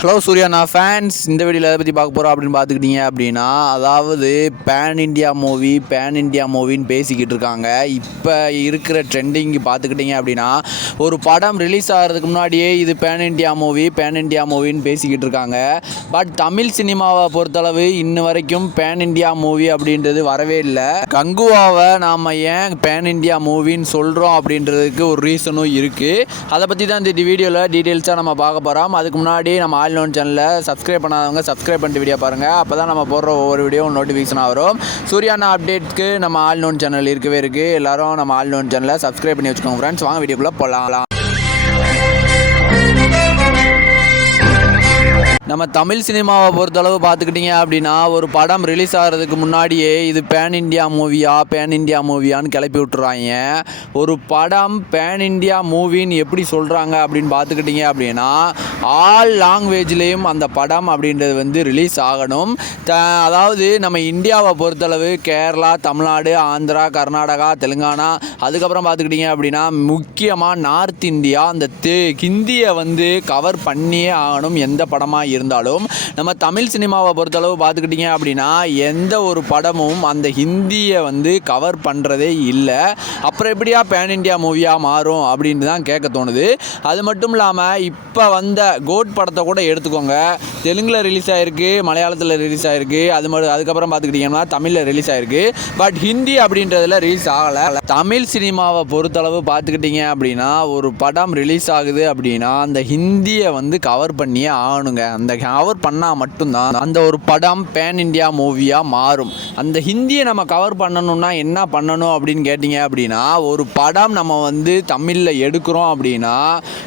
Hello Surya நான் fans இந்த வீடியோவில் எதை பற்றி பார்க்க போகிறோம் அப்படின்னு பார்த்துக்கிட்டீங்க அப்படின்னா அதாவது pan India movie pan India மூவின்னு பேசிக்கிட்டு இருக்காங்க. இப்போ இருக்கிற ட்ரெண்டிங் பார்த்துக்கிட்டீங்க அப்படின்னா ஒரு படம் ரிலீஸ் ஆகிறதுக்கு முன்னாடியே இது pan India movie pan India மூவின்னு பேசிக்கிட்டு இருக்காங்க. பட் தமிழ் சினிமாவை பொறுத்தளவு இன்ன வரைக்கும் பேன் இண்டியா மூவி அப்படின்றது வரவே இல்லை. கங்குவாவை நாம் ஏன் பேன் இண்டியா மூவின்னு சொல்கிறோம் அப்படின்றதுக்கு ஒரு ரீசனும் இருக்குது அதை பற்றி தான் இந்த வீடியோவில் டீட்டெயில்ஸாக நம்ம பார்க்க போகிறோம் அதுக்கு முன்னாடி நம்ம ஆல் நோன் சேனலை சப்ஸ்கிரைப் பண்ணாதவங்க சப்ஸ்கிரைப் பண்ணிட்டு வீடியோ பாருங்கள் அப்போ தான் நம்ம போடுற ஒவ்வொரு வீடியோவும் நோட்டிஃபிகேஷனாக வரும். சூர்யானா அப்டேட்க்கு நம்ம ஆல் நோன் சேனல் இருக்கவே இருக்குது எல்லாரும் நம்ம ஆல் நோன் சேனலை சப்ஸ்கிரைப் பண்ணி வச்சுக்கோங்க ஃப்ரெண்ட்ஸ் வாங்க வீடியோக்குள்ளே போகலாம் நம்ம தமிழ் சினிமாவை பொறுத்தளவு பார்த்துக்கிட்டிங்க அப்படின்னா ஒரு படம் ரிலீஸ் ஆகிறதுக்கு முன்னாடியே இது பேன் இண்டியா மூவியா பேன் இண்டியா மூவியான்னு கிளப்பி விட்டுறாங்க. ஒரு படம் பேன் இண்டியா மூவின்னு எப்படி சொல்கிறாங்க அப்படின்னு பார்த்துக்கிட்டிங்க அப்படின்னா ஆல் லாங்குவேஜ்லேயும் அந்த படம் அப்படின்றது வந்து ரிலீஸ் ஆகணும். த அதாவது நம்ம இந்தியாவை பொறுத்தளவு கேரளா தமிழ்நாடு ஆந்திரா கர்நாடகா தெலுங்கானா அதுக்கப்புறம் பார்த்துக்கிட்டிங்க அப்படின்னா முக்கியமாக நார்த் இந்தியா அந்த தே ஹிந்தியை வந்து கவர் பண்ணியே ஆகணும் எந்த படமாக இருந்தாலும் நம்ம தமிழ் சினிமாவை பொறுத்தளவு பார்த்துக்கிட்டிங்க அப்படின்னா எந்த ஒரு படமும் அந்த ஹிந்தியை வந்து கவர் பண்ணுறதே இல்லை. அப்புறம் எப்படியா பேன் இண்டியா மூவியாக மாறும் அப்படின்ட்டு தான் கேட்க தோணுது. அது மட்டும் இல்லாமல் இப்போ வந்த கோட் படத்தை கூட எடுத்துக்கோங்க. தெலுங்கில் ரிலீஸ் ஆகிருக்கு மலையாளத்தில் ரிலீஸ் ஆகிருக்கு அது மட்டும் அதுக்கப்புறம் பார்த்துக்கிட்டிங்கன்னா தமிழில் ரிலீஸ் ஆகிருக்கு பட் ஹிந்தி அப்படின்றதுல ரிலீஸ் ஆகலை. தமிழ் சினிமாவை பொறுத்தளவு பார்த்துக்கிட்டிங்க அப்படின்னா ஒரு படம் ரிலீஸ் ஆகுது அப்படின்னா அந்த ஹிந்தியை வந்து கவர் பண்ணியே ஆகணுங்க. அந்த கவர் பண்ணால் மட்டும்தான் அந்த ஒரு படம் பேன் இண்டியா மூவியாக மாறும். அந்த ஹிந்தியை நம்ம கவர் பண்ணணும்னா என்ன பண்ணணும் அப்படின்னு கேட்டிங்க அப்படின்னா ஒரு படம் நம்ம வந்து தமிழில் எடுக்கிறோம் அப்படின்னா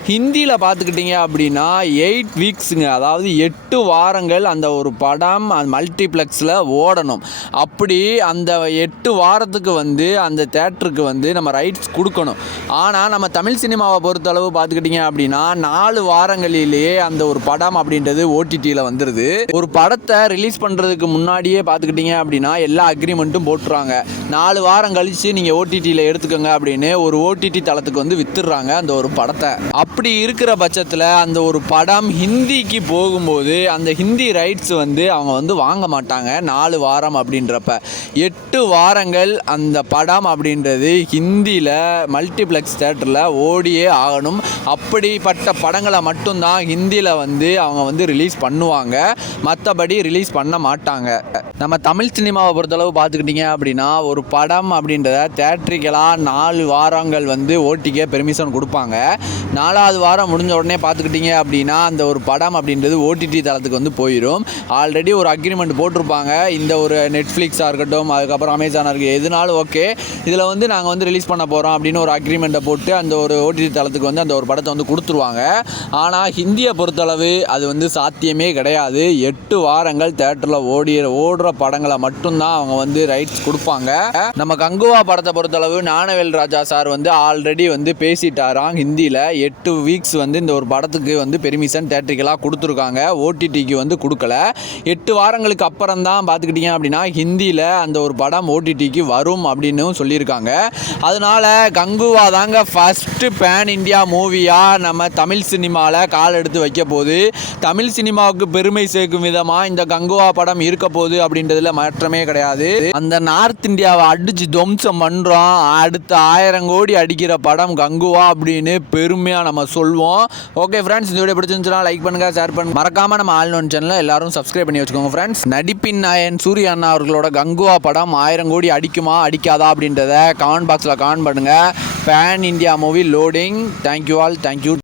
ஹிந்தியில் பார்த்துக்கிட்டிங்க அப்படின்னா எயிட் வீக்ஸுங்க அதாவது எட்டு வாரங்கள் அந்த ஒரு படம் அந்த மல்டிப்ளெக்ஸில் ஓடணும். அப்படி அந்த எட்டு வாரத்துக்கு வந்து அந்த தேட்டருக்கு வந்து நம்ம ரைட்ஸ் கொடுக்கணும். ஆனால் நம்ம தமிழ் சினிமாவை பொறுத்தளவு பார்த்துக்கிட்டிங்க அப்படின்னா நாலு வாரங்களிலேயே அந்த ஒரு படம் அப்படின்றது ஓடிடியில் வந்துடுது ஒரு படத்தை ரிலீஸ் பண்ணுறதுக்கு முன்னாடியே பார்த்துக்கிட்டிங்க அப்படின்னா எல்லா அக்ரிமெண்ட்டும் போட்டுருவாங்க. நாலு வாரம் கழித்து நீங்கள் ஓடிடியில் எடுத்துக்கோங்க அப்படின்னு ஒரு ஓடிடி தளத்துக்கு வந்து வித்துடுறாங்க அந்த ஒரு படத்தை. அப்படி இருக்கிற பட்சத்தில் அந்த ஒரு படம் ஹிந்திக்கு போகும்போது அந்த ஹிந்தி ரைட்ஸ் வந்து அவங்க வந்து வாங்க மாட்டாங்க நாலு வாரம் அப்படின்றப்ப. எட்டு வாரங்கள் அந்த படம் அப்படின்றது ஹிந்தியில் மல்டிப்ளெக்ஸ் தேட்டரில் ஓடியே ஆகணும். அப்படிப்பட்ட படங்களை மட்டும்தான் ஹிந்தியில் வந்து அவங்க வந்து ரிலீஸ் பண்ணுவாங்க. மற்றபடி ரிலீஸ் பண்ண மாட்டாங்க. நம்ம தமிழ் சினிமாவை பொறுத்தளவு பார்த்துக்கிட்டிங்க அப்படின்னா ஒரு படம் அப்படின்றத தேட்ரிக்கலாக நாலு வாரங்கள் வந்து ஓட்டிக்கே பெர்மிஷன் கொடுப்பாங்க. நாலாவது வாரம் முடிஞ்ச உடனே பார்த்துக்கிட்டிங்க அப்படின்னா அந்த ஒரு படம் அப்படின்றது ஓடிடி தளத்துக்கு வந்து போயிடும் ஆல்ரெடி ஒரு அக்ரிமெண்ட் போட்டிருப்பாங்க. இந்த ஒரு நெட்ஃப்ளிக்ஸாக இருக்கட்டும் அதுக்கப்புறம் அமேசானாக இருக்குது எதுனாலும் ஓகே இதில் வந்து நாங்கள் வந்து ரிலீஸ் பண்ண போகிறோம் அப்படின்னு ஒரு அக்ரிமெண்ட்டை போட்டு அந்த ஒரு ஓடிடி தளத்துக்கு வந்து அந்த ஒரு படத்தை வந்து கொடுத்துருவாங்க. ஆனால் ஹிந்தியை பொறுத்தளவு அது வந்து சாத்தியமே கிடையாது. எட்டு வாரங்கள் தேட்டரில் ஓடி ஓடுற படங்களை மட்டும்தான் அவங்க வந்து ரைட்ஸ் கொடுப்பாங்க. நம்ம கங்குவா படத்தை பொறுத்தளவு ஞானவேல் ராஜா சார் வந்து ஆல்ரெடி வந்து பேசிட்டாராம் ஹிந்தியில். எட்டு வீக்ஸ் வந்து இந்த ஒரு படத்துக்கு வந்து பெர்மிஷன் தேட்டரிக்கலாக கொடுத்துருக்காங்க. ஓடிடிக்கு வந்து கொடுக்கல. எட்டு வாரங்களுக்கு அப்புறம் தான் பார்த்துக்கிட்டிங்க அப்படின்னா ஹிந்தியில் அந்த ஒரு படம் ஓடிடிக்கு வரும் அப்படின்னு சொல்லியிருக்காங்க. அதனால கங்குவா தாங்க ஃபஸ்ட்டு பேன் இந்தியா மூவியாக நம்ம தமிழ் சினிமாவில் கால் எடுத்து வைக்க போது தமிழ் சினிமாவுக்கு பெருமை சேர்க்கும் விதமாக இந்த கங்குவா படம் இருக்க போகுது அப்படின்றதுல மாற்றமே கிடையாது. அந்த நார்த் இந்தியாவை அடிச்சு துவம்சம் பண்ணுறோம் அடுத்த ஆயிரம் கோடி அடிக்கிற படம் கங்குவா அப்படின்னு பெருமையாக நம்ம சொல்வோம். ஓகே ஃப்ரெண்ட்ஸ் இந்த வீடியோ பிடிச்சிருந்துச்சுன்னா லைக் பண்ணுங்கள் ஷேர் பண்ணுங்க. மறக்காமல் நம்ம ஆல்நோன் சேனலில் எல்லாரும் சப்ஸ்கிரைப் பண்ணி வச்சுக்கோங்க ஃப்ரெண்ட்ஸ் நடிப்பின் நாயன் சூரிய அண்ணா அவர்களோட கங்குவா படம் ஆயிரம் கோடி அடிக்குமா அடிக்காதா அப்படின்றத கமெண்ட் பாக்ஸில் கமெண்ட் பண்ணுங்கள் pan India movie loading thank you all thank you